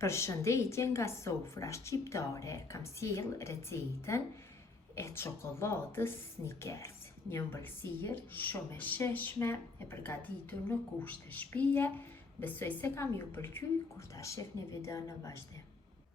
Përshëndetje nga sofra shqiptare, kam sjell recetën e çokoladës Snickers, një ëmbëlsirë shumë e shijshme e përgatitur në kushte shtëpie. Besoj se kam ju pëlqyer kur ta shihni videon në vazhdim.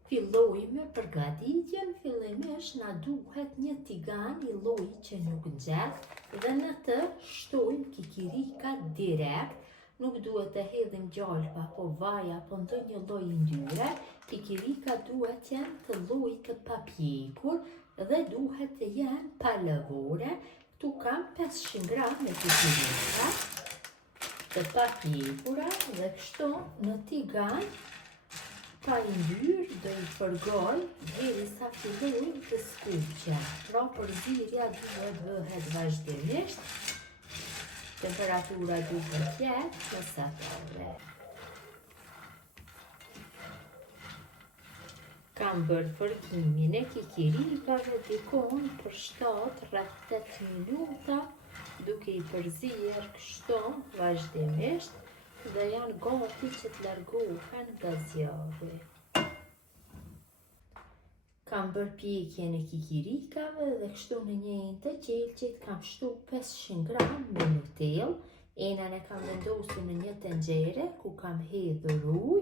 Filloj me përgatitjen. Fillimisht na duhet një tigan i llojit që nuk nxeh dhe në të shtojmë kikirika direkt. Nuk duhet të hedhim gjalpa, apo vaj, apo ndonjë lloj yndyre. Kikirika duhet të jenë të llojit të papjekur dhe duhet të jenë pa lëvore. Këtu kam 500 gram me kikirika të papjekura dhe kështu në tigan pa yndyr do i përgoj derisa fillojnë të skuqen. Pra përzierja duhet bëhet vazhdimisht. Temperatura duhet jetë mesatare. Kam bërë fërkimin e kikirikave dikon për 7-8 minuta, duke i përzierë kështu vazhdimisht dhe janë gati që të largohen nga zjarri. Kam bërë pjekjen e kikirikave dhe kështu në njëjën të qelçit kam shtu 500 gram me Nutellë. Enën e kam vendosur në një tenxhere ku kam hedhur ujë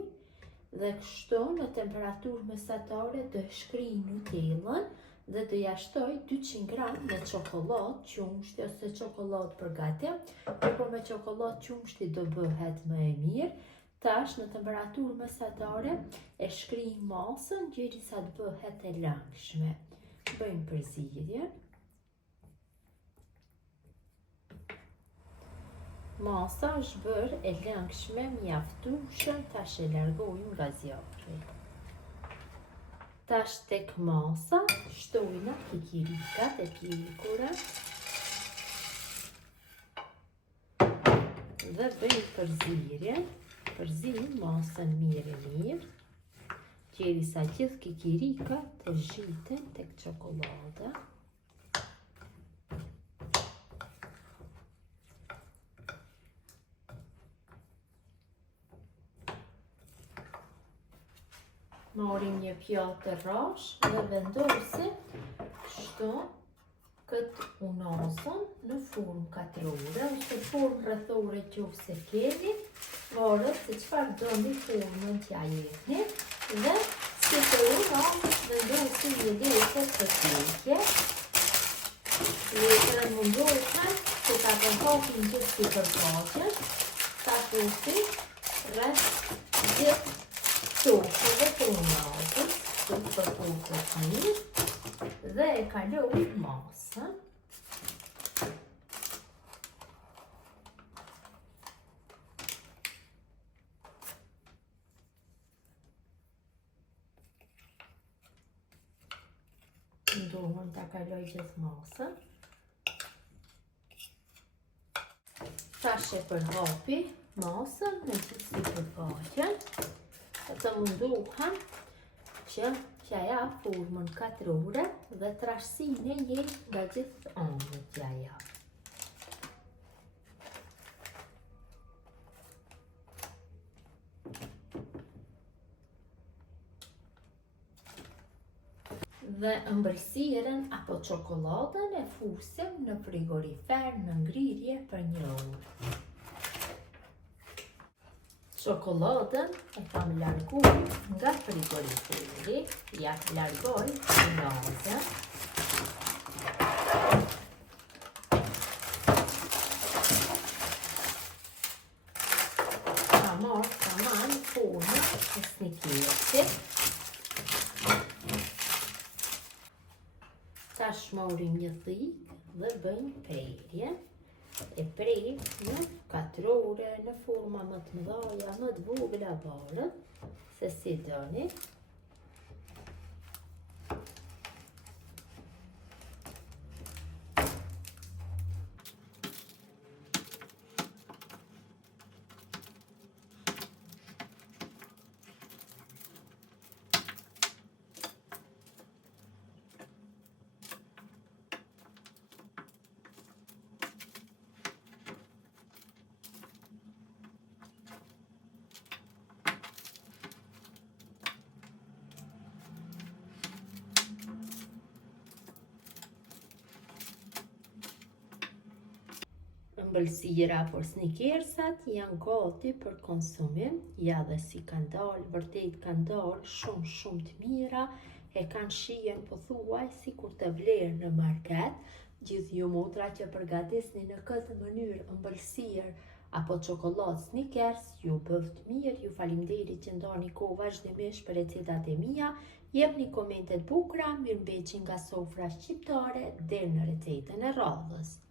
dhe kështu në temperaturë mesatare do shkri Nutellën dhe do ja shtoj 200 gram me çokoladë qumshti ose çokoladë për gatim, por me çokoladë qumshti do bëhet më e mirë. Tash në temperaturë mesatare e shkri masën derisa të bëhet e langshme. Bëjmë përzierjen. Masa është bërë e langshme, mjaftueshëm, tash e largojmë nga zjarri. Tash tek masa shtojna kikirikat e pjekura dhe bëjmë përzierjen. Përzim masën mirë, derisa gjithë kikirikat të zhiten tek çokolada. Marrim një pjatë të rrashë dhe vendosim kështu këtë unazën në formë katrore ose formë rrethore nëse keni, varet se çfarë doni formën t'ja jepni dhe si të vendosim një letër të pjekje. Letrën mundohen që ta përhapim gjithë sipërfaqen, ta fusim rreth gjithë tokëve të unazës, të përpukët mirë dhe e kaloj masën. Ndohen ta kaloj gjithë masën. Tash e përhapi masën në gjithë sipërfaqen. Të mundohem që t'ja jap formën katrore dhe trashësinë e njëjtë nga gjithë anët t'ja jap. Dhe ëmbëlsirën apo çokoladën e fusim në frigorifer në ngrirje për 1 orë. Çokoladën e kam larguar nga frigoriferi, ja largoj unazën. Ka marrë tamam formën e Snickersit. Tash marrim një thikë dhe bëjmë prerjen. E prejmë në katrore, në forma më të mëdha, më të vogla varet se si doni. ëmbëlsira, por Snickersat janë gati për konsumim, ja dhe si kanë dalë, vërtet kanë dalë shumë të mira, e kanë shijen pothuaj si kur të vlerë në market. Gjithë ju motra që përgatisni në këtë mënyrë ëmbëlsirë apo çokoladë Snickers, ju bëft mirë, ju faleminderit që ndani kohë vazhdimisht për recetat e mia. Jepni komentet bukura, mirëmbëjtje nga sofra shqiptare deri në recetën e radhës.